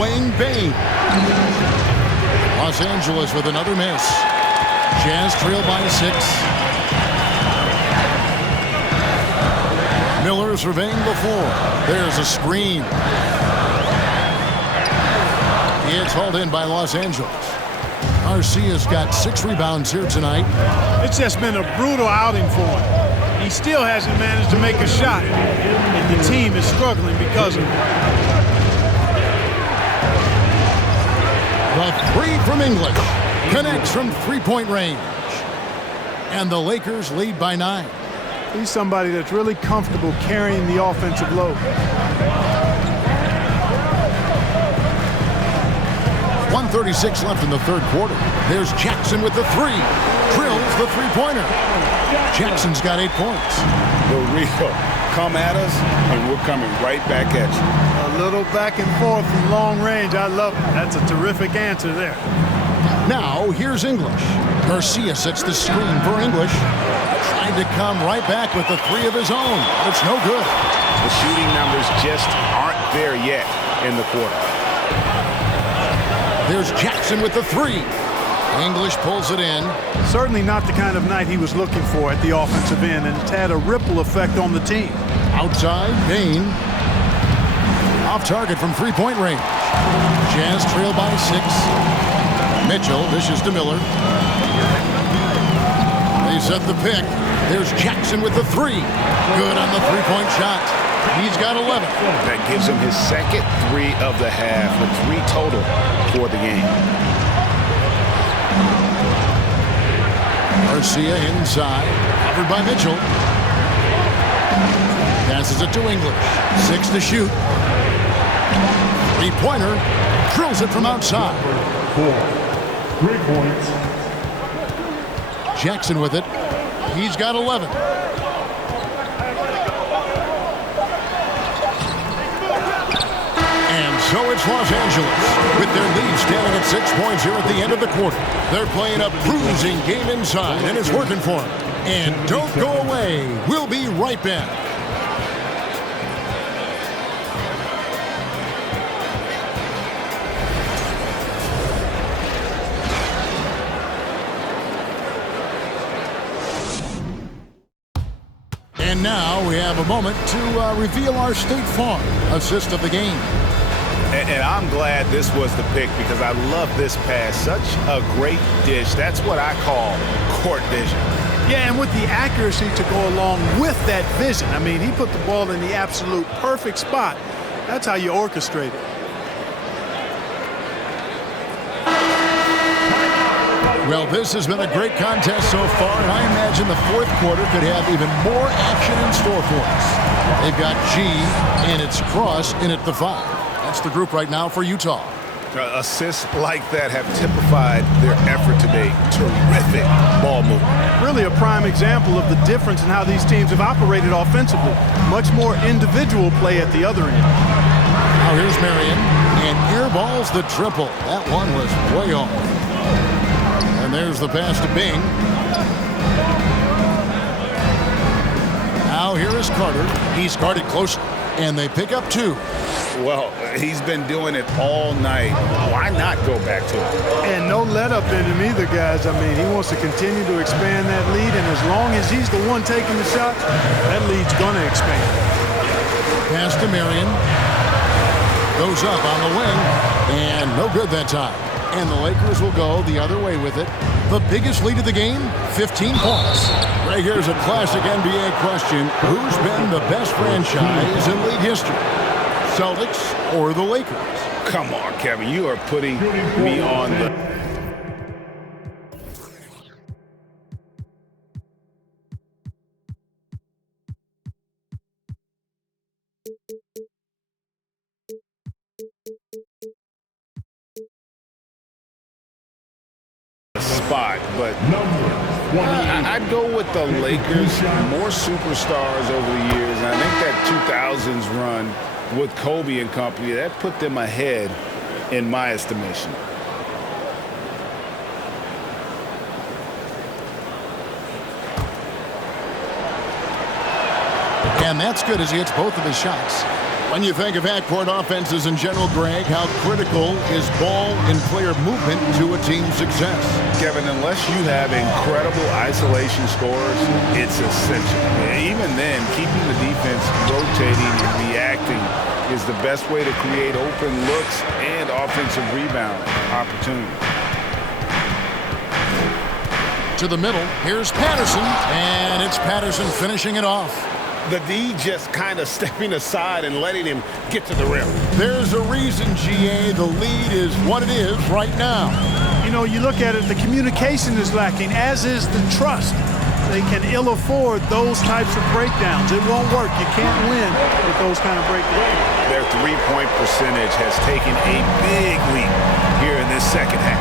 Dwayne Bane. Los Angeles with another miss. Jazz trail by 6. Miller surveying the floor. There's a screen. It's hauled in by Los Angeles. Garcia's got 6 rebounds here tonight. It's just been a brutal outing for him. He still hasn't managed to make a shot, and the team is struggling because of it. The 3 from English connects from three-point range. And the Lakers lead by 9. He's somebody that's really comfortable carrying the offensive load. 1:36 left in the third quarter. There's Jackson with the 3. Drills the three-pointer. Jackson's got 8 points. The real. Come at us, and we're coming right back at you. A little back and forth from long range. I love it. That's a terrific answer there. Now, here's English. Garcia sets the screen for English. Trying to come right back with the 3 of his own. But it's no good. The shooting numbers just aren't there yet in the quarter. There's Jackson with the 3. English pulls it in. Certainly not the kind of night he was looking for at the offensive end, and it's had a ripple effect on the team. Outside, Bane. Off target from three-point range. Jazz trail by 6. Mitchell dishes to Miller. They set the pick. There's Jackson with the 3. Good on the three-point shot. He's got 11. That gives him his second 3 of the half, with 3 total for the game. Garcia inside, covered by Mitchell. Passes it to English. 6 to shoot. Three-pointer. Drills it from outside. 3 points. Jackson with it. He's got 11. And so it's Los Angeles with their lead standing at 6 points here at the end of the quarter. They're playing a bruising game inside, and it's working for them. And don't go away. We'll be right back. And now we have a moment to reveal our State Farm assist of the game. And I'm glad this was the pick, because I love this pass. Such a great dish. That's what I call court vision. Yeah, and with the accuracy to go along with that vision. I mean, he put the ball in the absolute perfect spot. That's how you orchestrate it. Well, this has been a great contest so far, and I imagine the fourth quarter could have even more action in store for us. They've got G and it's Cross in at the 5. That's the group right now for Utah. Assists like that have typified their effort today. Terrific ball movement. Really a prime example of the difference in how these teams have operated offensively. Much more individual play at the other end. Now here's Marion, and airballs the triple. That one was way off. And there's the pass to Bing. Now here is Carter. He's guarded closely, and they pick up 2. Well, he's been doing it all night. Why not go back to it? And no let up in him either, guys. I mean, he wants to continue to expand that lead, and as long as he's the one taking the shots, that lead's going to expand. Pass to Marion. Goes up on the wing, and no good that time. And the Lakers will go the other way with it. The biggest lead of the game, 15 points. Right here's a classic NBA question. Who's been the best franchise in league history? Celtics or the Lakers? Come on, Kevin. You are putting me on the... spot, but I'd go with the Lakers. More superstars over the years, and I think that 2000s run with Kobe and company, that put them ahead in my estimation. And that's good as he hits both of his shots. When you think of half-court offenses in general, Greg, how critical is ball and player movement to a team's success? Kevin, unless you have incredible isolation scores, it's essential. Even then, keeping the defense rotating and reacting is the best way to create open looks and offensive rebound opportunities. To the middle, here's Patterson, and it's Patterson finishing it off. The D just kind of stepping aside and letting him get to the rim. There's a reason, GA, the lead is what it is right now. You know, you look at it, the communication is lacking, as is the trust. They can ill afford those types of breakdowns. It won't work. You can't win with those kind of breakdowns. Their three-point percentage has taken a big leap here in this second half.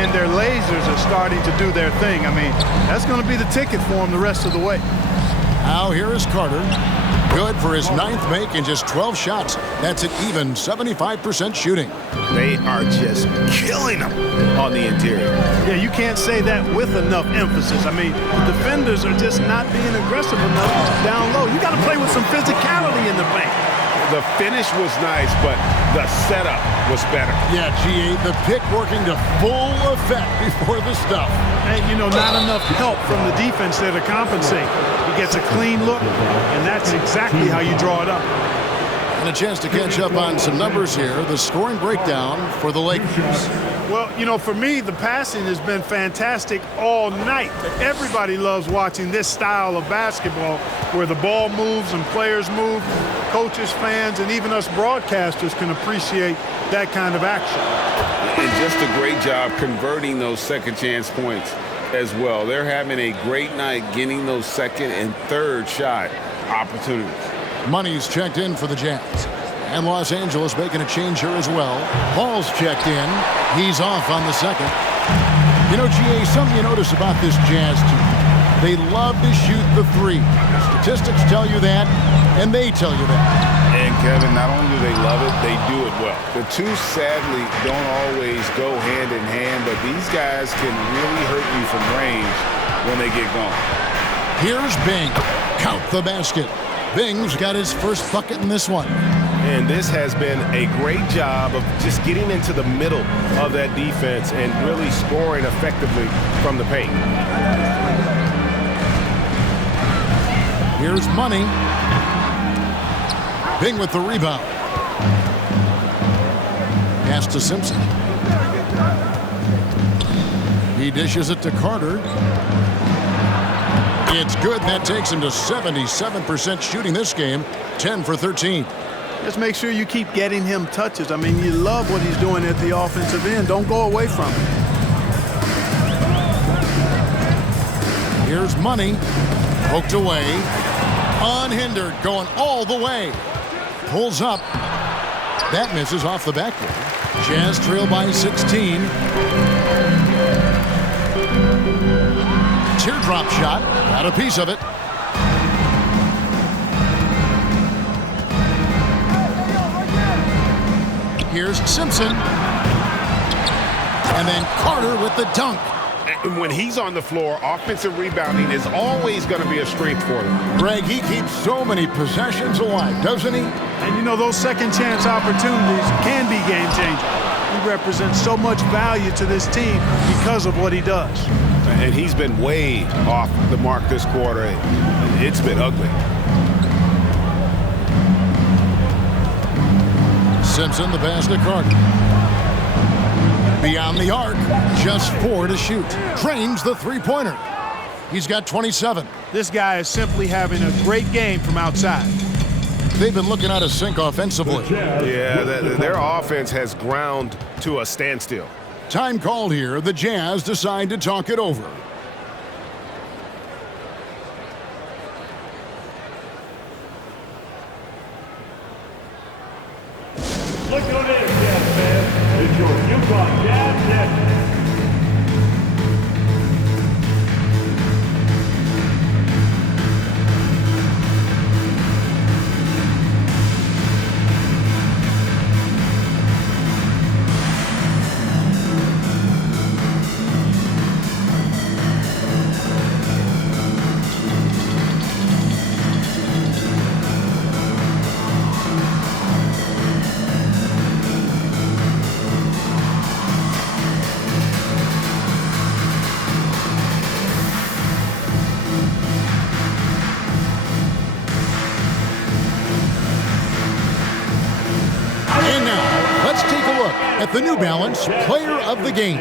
And their lasers are starting to do their thing. I mean, that's going to be the ticket for them the rest of the way. Now here is Carter. Good for his 9th make in just 12 shots. That's an even 75% shooting. They are just killing them on the interior. Yeah, you can't say that with enough emphasis. I mean, the defenders are just not being aggressive enough down low. You got to play with some physicality in the paint. The finish was nice, but the setup was better. Yeah, GA, the pick working to full effect before the stuff. And, you know, not enough help from the defense there to compensate. He gets a clean look, and that's exactly how you draw it up. And a chance to catch up on some numbers here. The scoring breakdown for the Lakers. Well, you know, for me, the passing has been fantastic all night. Everybody loves watching this style of basketball where the ball moves and players move. Coaches, fans, and even us broadcasters can appreciate that kind of action. And just a great job converting those second chance points as well. They're having a great night getting those second and third shot opportunities. Money's checked in for the Jazz. And Los Angeles making a change here as well. Paul's checked in. He's off on the second. You know, GA, something you notice about this Jazz team. They love to shoot the three. Statistics tell you that, and they tell you that. And, Kevin, not only do they love it, they do it well. The two, sadly, don't always go hand in hand, but these guys can really hurt you from range when they get going. Here's Bing. Count the basket. Bing's got his first bucket in this one. And this has been a great job of just getting into the middle of that defense and really scoring effectively from the paint. Here's Money. Bing with the rebound. Pass to Simpson. He dishes it to Carter. It's good. That takes him to 77% shooting this game. 10 for 13. Just make sure you keep getting him touches. I mean, you love what he's doing at the offensive end. Don't go away from it. Here's Money. Poked away. Unhindered. Going all the way. Pulls up. That misses off the backboard. Jazz trail by 16. Teardrop shot. Got a piece of it. Here's Simpson. And then Carter with the dunk. And when he's on the floor, offensive rebounding is always going to be a strength for them. Greg, he keeps so many possessions alive, doesn't he? And, you know, those second chance opportunities can be game-changing. He represents so much value to this team because of what he does. And he's been way off the mark this quarter. It's been ugly. Simpson, the pass to Carter. Beyond the arc, just 4 to shoot. Drains the three-pointer. He's got 27. This guy is simply having a great game from outside. They've been looking out of sync offensively. Yeah, their offense has ground to a standstill. Time called here. The Jazz decide to talk it over. Look on there, Jazz fans. It's your UConn Jazz Network. at the New Balance Player of the Game.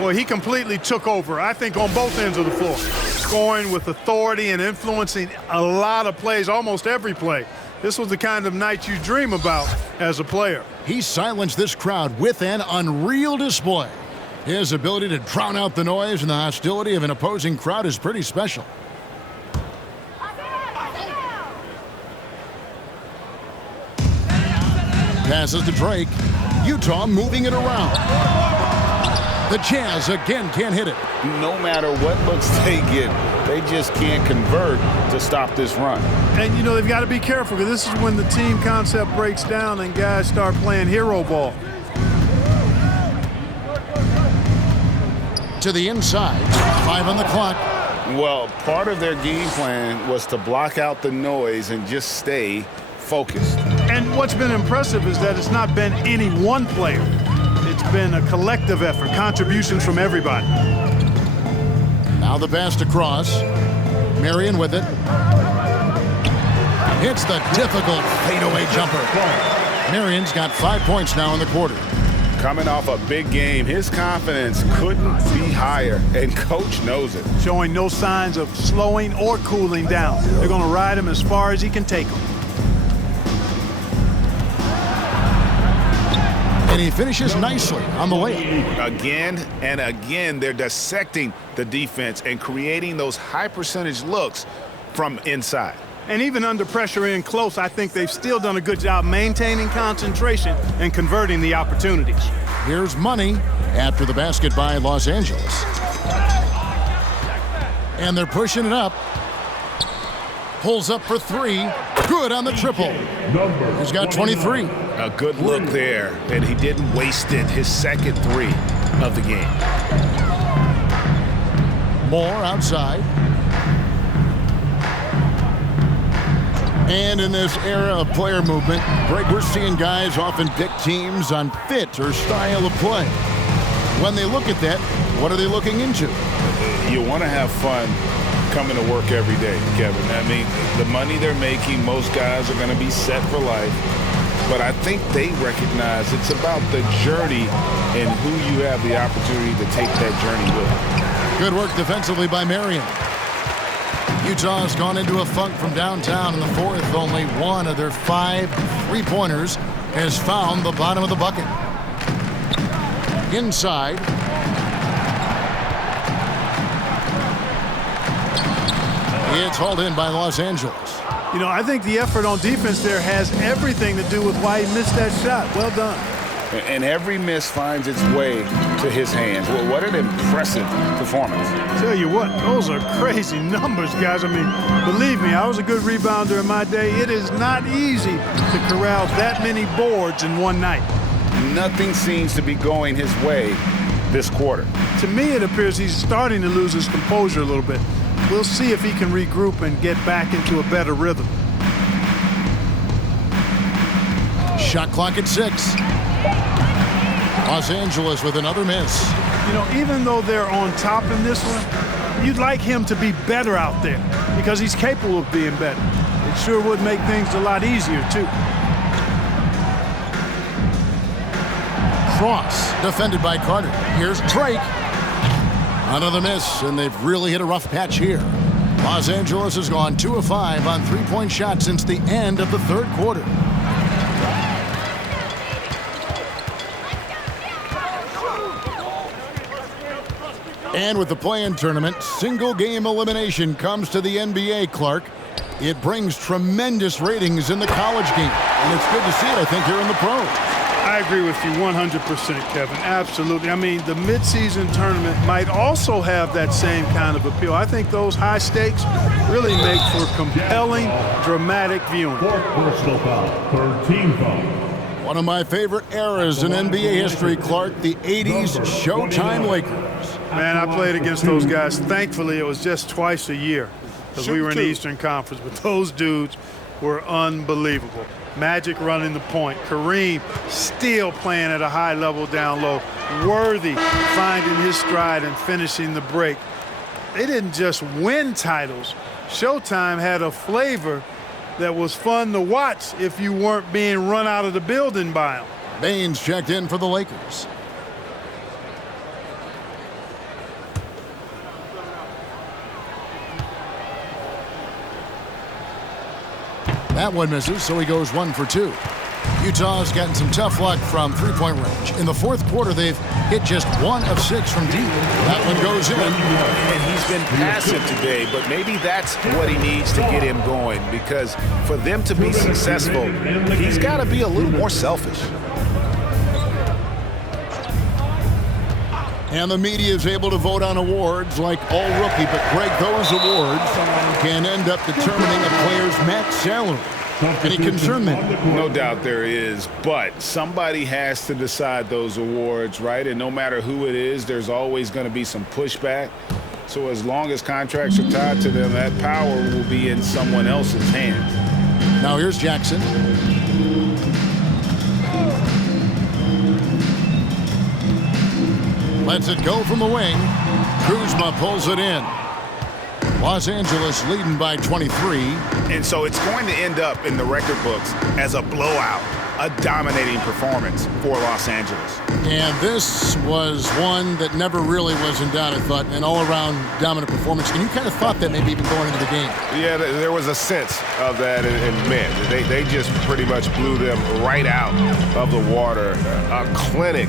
Well, he completely took over, I think, on both ends of the floor. Scoring with authority and influencing a lot of plays, almost every play. This was the kind of night you dream about as a player. He silenced this crowd with an unreal display. His ability to drown out the noise and the hostility of an opposing crowd is pretty special. Passes to Drake. Utah moving it around. The Jazz again can't hit it. No matter what looks they get, they just can't convert to stop this run. And, you know, they've got to be careful because this is when the team concept breaks down and guys start playing hero ball. To the inside. 5 on the clock. Well, part of their game plan was to block out the noise and just stay focused. And what's been impressive is that it's not been any one player. It's been a collective effort, contributions from everybody. Now the pass to Cross. Marion with it. It's the difficult fadeaway jumper. Marion's got 5 points now in the quarter. Coming off a big game, his confidence couldn't be higher, and Coach knows it. Showing no signs of slowing or cooling down. They're going to ride him as far as he can take him. And he finishes nicely on the layup. Again and again, they're dissecting the defense and creating those high-percentage looks from inside. And even under pressure in close, I think they've still done a good job maintaining concentration and converting the opportunities. Here's Money after the basket by Los Angeles. And they're pushing it up. Pulls up for 3. Good on the triple. He's got 23. A good look there, and he didn't waste it. His second 3 of the game. Moore outside. And in this era of player movement, Greg, we're seeing guys often pick teams on fit or style of play. When they look at that, what are they looking into? You want to have fun coming to work every day, Kevin. I mean, the money they're making, most guys are going to be set for life. But I think they recognize it's about the journey and who you have the opportunity to take that journey with. Good work defensively by Marion. Utah has gone into a funk from downtown in the fourth. Only one of their 5 3-pointers has found the bottom of the bucket. Inside. It's hauled in by Los Angeles. You know, I think the effort on defense there has everything to do with why he missed that shot. Well done. And every miss finds its way to his hands. Well, what an impressive performance. Tell you what, those are crazy numbers, guys. I mean, believe me, I was a good rebounder in my day. It is not easy to corral that many boards in one night. Nothing seems to be going his way this quarter. To me, it appears he's starting to lose his composure a little bit. We'll see if he can regroup and get back into a better rhythm. Shot clock at 6. Los Angeles with another miss. You know, even though they're on top in this one, you'd like him to be better out there because he's capable of being better. It sure would make things a lot easier, too. Cross, defended by Carter. Here's Drake. Another miss, and they've really hit a rough patch here. Los Angeles has gone 2 of 5 on 3-point shots since the end of the third quarter. And with the play-in tournament, single-game elimination comes to the NBA, Clark. It brings tremendous ratings in the college game, and it's good to see it, I think, here in the pros. I agree with you 100%, Kevin. Absolutely. I mean, the midseason tournament might also have that same kind of appeal. I think those high stakes really make for compelling, dramatic viewing. Fourth personal foul, third team foul. One of my favorite eras in NBA history, Clark, the 80s Showtime Lakers. Man, I played against those guys. Thankfully, it was just twice a year because we were in the Eastern Conference. But those dudes were unbelievable. Magic running the point. Kareem still playing at a high level down low. Worthy finding his stride and finishing the break. They didn't just win titles. Showtime had a flavor that was fun to watch if you weren't being run out of the building by them. Baines checked in for the Lakers. That one misses, so he goes 1 for 2. Utah's gotten some tough luck from three-point range. In the fourth quarter, they've hit just 1 of 6 from deep. That one goes in. And he's been passive today, but maybe that's what he needs to get him going, because for them to be successful, he's got to be a little more selfish. And the media is able to vote on awards like all rookie, but Greg, those awards can end up determining a player's max salary. Any concern there? No doubt there is, but somebody has to decide those awards, right? And no matter who it is, there's always going to be some pushback. So as long as contracts are tied to them, that power will be in someone else's hands. Now here's Jackson. Lets it go from the wing. Kuzma pulls it in. Los Angeles leading by 23. And so it's going to end up in the record books as a blowout, a dominating performance for Los Angeles. And this was one that never really was in doubt, I thought, an all-around dominant performance. And you kind of thought that maybe even going into the game. Yeah, there was a sense of that, and man, they just pretty much blew them right out of the water. A clinic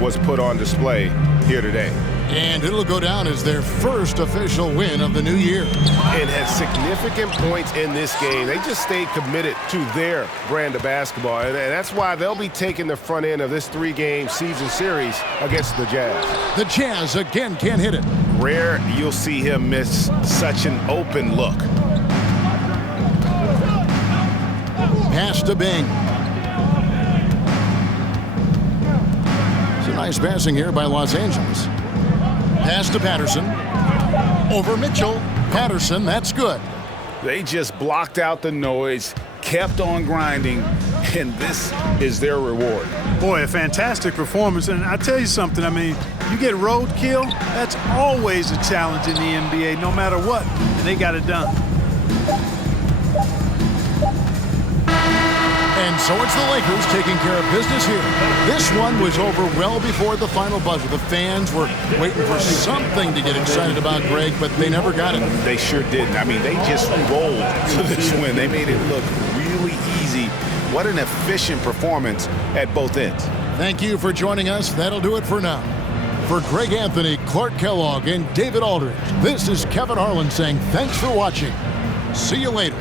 was put on display here today. And it'll go down as their first official win of the new year. And at significant points in this game, they just stayed committed to their brand of basketball. And that's why they'll be taking the front end of this 3-game season series against the Jazz. The Jazz again can't hit it. Rare you'll see him miss such an open look. Pass to Bing. It's a nice passing here by Los Angeles. Pass to Patterson. Over Mitchell. Patterson, that's good. They just blocked out the noise, kept on grinding, and this is their reward. Boy, a fantastic performance. And I tell you something, I mean, you get roadkill, that's always a challenge in the NBA, no matter what. And they got it done. And so it's the Lakers taking care of business here. This one was over well before the final buzzer. The fans were waiting for something to get excited about, Greg, but they never got it. They sure didn't. I mean, they just rolled to this win. They made it look really easy. What an efficient performance at both ends. Thank you for joining us. That'll do it for now. For Greg Anthony, Clark Kellogg, and David Aldridge, this is Kevin Harlan saying thanks for watching. See you later.